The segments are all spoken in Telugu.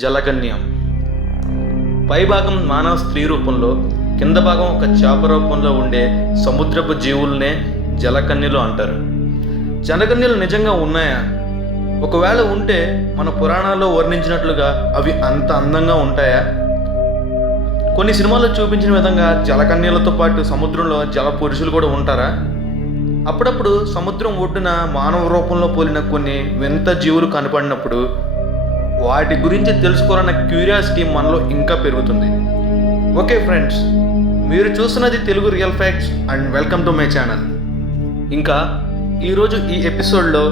జలకన్య. పైభాగం మానవ స్త్రీ రూపంలో, కింద భాగం ఒక చేప రూపంలో ఉండే సముద్రపు జీవులనే జలకన్యలు అంటారు. జలకన్యలు నిజంగా ఉన్నాయా? ఒకవేళ ఉంటే మన పురాణాల్లో వర్ణించినట్లుగా అవి అంత అందంగా ఉంటాయా? కొన్ని సినిమాల్లో చూపించిన విధంగా జలకన్యలతో పాటు సముద్రంలో జల పురుషులు కూడా ఉంటారా? అప్పుడప్పుడు సముద్రం ఒడ్డున మానవ రూపంలో పోలిన కొన్ని వింత జీవులు కనపడినప్పుడు వాటి గురించి తెలుసుకోవాలన్న క్యూరియాసిటీ మనలో ఇంకా పెరుగుతుంది. ఓకే ఫ్రెండ్స్, మీరు చూస్తున్నది Telugu real facts and welcome to my channel. ఇంకా ఈరోజు ఈ ఎపిసోడ్లో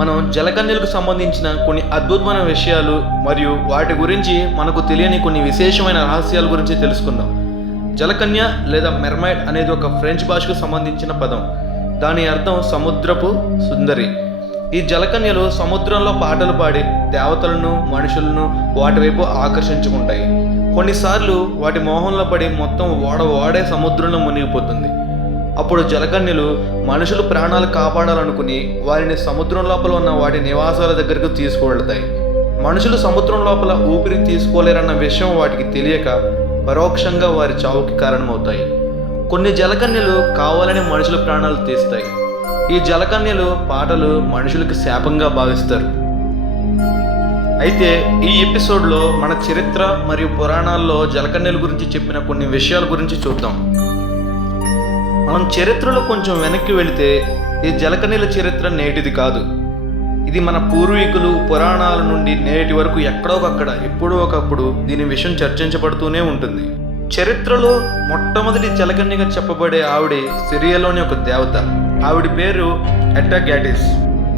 మనం జలకన్యలకు సంబంధించిన కొన్ని అద్భుతమైన విషయాలు మరియు వాటి గురించి మనకు తెలియని కొన్ని విశేషమైన రహస్యాల గురించి తెలుసుకుందాం. జలకన్య లేదా మెర్మైడ్ అనేది ఒక ఫ్రెంచ్ భాషకు సంబంధించిన పదం. దాని అర్థం సముద్రపు సుందరి. ఈ జలకన్యలు సముద్రంలో పాటలు పాడి దేవతలను, మనుషులను వాటి వైపు ఆకర్షించుకుంటాయి. కొన్నిసార్లు వాటి మోహంలో పడి మొత్తం ఓడే సముద్రంలో మునిగిపోతుంది. అప్పుడు జలకన్యలు మనుషులు ప్రాణాలు కాపాడాలనుకుని వారిని సముద్రం లోపల ఉన్న వాటి నివాసాల దగ్గరకు తీసుకువెళ్తాయి. మనుషులు సముద్రం లోపల ఊపిరి తీసుకోలేరన్న విషయం వాటికి తెలియక పరోక్షంగా వారి చావుకి కారణమవుతాయి. కొన్ని జలకన్యలు కావాలని మనుషుల ప్రాణాలు తీస్తాయి. ఈ జలకన్యలు పాటలు మనుషులకు శాపంగా భావిస్తారు. అయితే ఈ ఎపిసోడ్లో మన చరిత్ర మరియు పురాణాల్లో జలకన్యల గురించి చెప్పిన కొన్ని విషయాల గురించి చూద్దాం. మనం చరిత్రలో కొంచెం వెనక్కి వెళితే ఈ జలకన్యల చరిత్ర నేటిది కాదు. ఇది మన పూర్వీకులు పురాణాల నుండి నేటి వరకు ఎక్కడో ఒకక్కడ ఎప్పుడో ఒకప్పుడు దీని విషయం చర్చించబడుతూనే ఉంటుంది. చరిత్రలో మొట్టమొదటి జలకన్యగా చెప్పబడే ఆవిడ సిరియాలోని ఒక దేవత. ఆవిడ పేరు ఎట్టాగ్యాటిస్.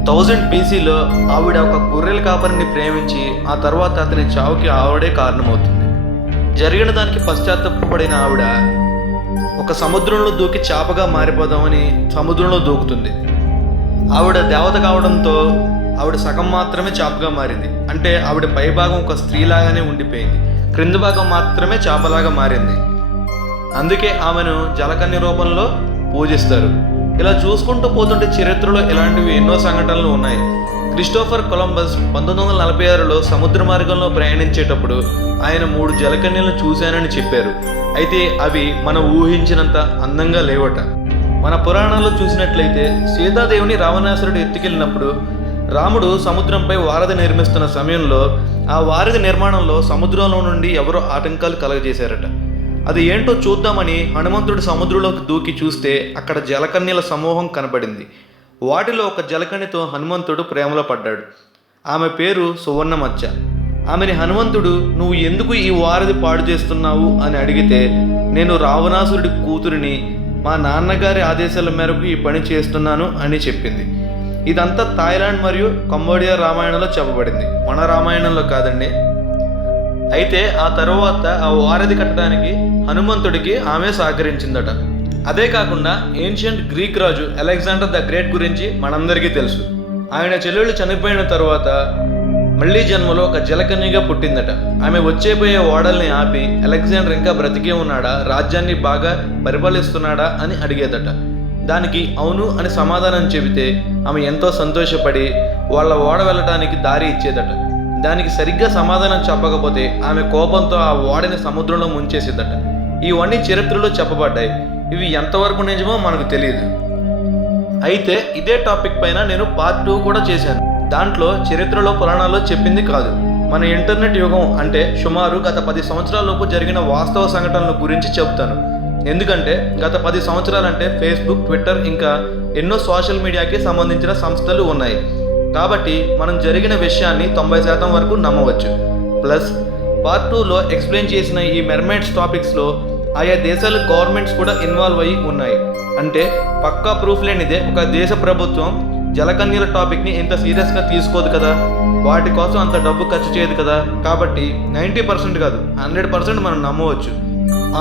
1000 BCలో ఆవిడ ఒక గొర్రెల కాపరిని ప్రేమించి ఆ తర్వాత అతని చావుకి ఆవిడే కారణమవుతుంది. జరిగిన దానికి పశ్చాత్తాపపడిన ఆవిడ ఒక సముద్రంలో దూకి చేపగా మారిపోదామని సముద్రంలో దూకుతుంది. ఆవిడ దేవత కావడంతో ఆవిడ సగం మాత్రమే చేపగా మారింది. అంటే ఆవిడ పైభాగం ఒక స్త్రీలాగానే ఉండిపోయింది, క్రింద భాగం మాత్రమే చేపలాగా మారింది. అందుకే ఆమెను జలకన్య రూపంలో పూజిస్తారు. ఇలా చూసుకుంటూ పోతుంటే చరిత్రలో ఇలాంటివి ఎన్నో సంఘటనలు ఉన్నాయి. క్రిస్టోఫర్ కొలంబస్ 1946లో సముద్ర మార్గంలో ప్రయాణించేటప్పుడు ఆయన 3 జలకన్యలను చూశానని చెప్పారు. అయితే అవి మనం ఊహించినంత అందంగా లేవట. మన పురాణాల్లో చూసినట్లయితే సీతాదేవిని రావణాసురుడు ఎత్తుకెళ్ళినప్పుడు రాముడు సముద్రంపై వారధి నిర్మిస్తున్న సమయంలో ఆ వారధి నిర్మాణంలో సముద్రంలో నుండి ఎవరో ఆటంకాలు కలగజేశారట. అది ఏంటో చూద్దామని హనుమంతుడు సముద్రంలోకి దూకి చూస్తే అక్కడ జలకన్యల సమూహం కనపడింది. వాటిలో ఒక జలకన్యతో హనుమంతుడు ప్రేమలో పడ్డాడు. ఆమె పేరు సువర్ణమచ్చ. ఆమెని హనుమంతుడు, నువ్వు ఎందుకు ఈ వారధి పాడు చేస్తున్నావు అని అడిగితే, నేను రావణాసురుడి కూతురిని, మా నాన్నగారి ఆదేశాల మేరకు ఈ పని చేస్తున్నాను అని చెప్పింది. ఇదంతా థాయిలాండ్ మరియు కంబోడియా రామాయణంలో చెప్పబడింది, మన రామాయణంలో కాదండి. అయితే ఆ తరువాత ఆ వారధి కట్టడానికి హనుమంతుడికి ఆమె సహకరించిందట. అదే కాకుండా ancient Greek Raju Alexander the great గురించి మనందరికీ తెలుసు. ఆయన చెల్లెళ్ళు చనిపోయిన తరువాత మళ్ళీ జన్మలో ఒక జలకన్యగా పుట్టిందట. ఆమె వచ్చేపోయే ఓడల్ని ఆపి అలెగ్జాండర్ ఇంకా బ్రతికే ఉన్నాడా, రాజ్యాన్ని బాగా పరిపాలిస్తున్నాడా అని అడిగేదట. దానికి అవును అని సమాధానం చెబితే ఆమె ఎంతో సంతోషపడి వాళ్ళ ఓడ వెళ్ళడానికి దారి ఇచ్చేదట. దానికి సరిగ్గా సమాధానం చెప్పకపోతే ఆమె కోపంతో ఆ ఓడని సముద్రంలో ముంచేసేదట. ఇవన్నీ చరిత్రలో చెప్పబడ్డాయి. ఇవి ఎంతవరకు నిజమో మనకు తెలియదు. అయితే ఇదే టాపిక్ పైన నేను పార్ట్ 2 కూడా చేశాను. దాంట్లో చరిత్రలో పురాణాల్లో చెప్పింది కాదు, మన ఇంటర్నెట్ యుగం అంటే సుమారు గత 10 సంవత్సరాలలోపు జరిగిన వాస్తవ సంఘటనల గురించి చెబుతాను. ఎందుకంటే గత 10 సంవత్సరాలంటే ఫేస్బుక్, ట్విట్టర్ ఇంకా ఎన్నో సోషల్ మీడియాకి సంబంధించిన సంస్థలు ఉన్నాయి. కాబట్టి మనం జరిగిన విషయాన్ని 90% వరకు నమ్మవచ్చు. ప్లస్ పార్ట్ 2లో ఎక్స్ప్లెయిన్ చేసిన ఈ మెర్మైడ్స్ టాపిక్స్లో ఆయా దేశాల గవర్నమెంట్స్ కూడా ఇన్వాల్వ్ అయ్యి ఉన్నాయి. అంటే పక్కా ప్రూఫ్ లేనిదే ఒక దేశ ప్రభుత్వం జలకన్యల టాపిక్ని ఇంత సీరియస్గా తీసుకోదు కదా, వాటి కోసం అంత డబ్బు ఖర్చు చేయదు కదా. కాబట్టి 90% కాదు, 100% మనం నమ్మవచ్చు.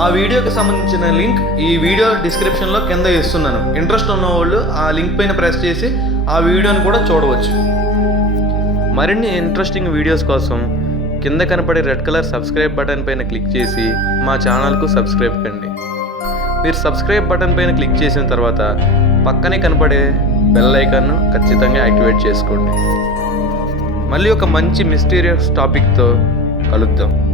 ఆ వీడియోకి సంబంధించిన లింక్ ఈ వీడియో డిస్క్రిప్షన్లో కింద ఇస్తున్నాను. ఇంట్రెస్ట్ ఉన్న వాళ్ళు ఆ లింక్ పైన ప్రెస్ చేసి ఆ వీడియోని కూడా చూడవచ్చు. మరిన్ని ఇంట్రెస్టింగ్ వీడియోస్ కోసం కింద కనపడే రెడ్ కలర్ సబ్స్క్రైబ్ బటన్ పైన క్లిక్ చేసి మా ఛానల్కు సబ్స్క్రైబ్ కండి. మీరు సబ్స్క్రైబ్ బటన్ పైన క్లిక్ చేసిన తర్వాత పక్కనే కనపడే బెల్ ఐకాన్ను ఖచ్చితంగా యాక్టివేట్ చేసుకోండి. మళ్ళీ ఒక మంచి మిస్టీరియస్ టాపిక్తో కలుద్దాం.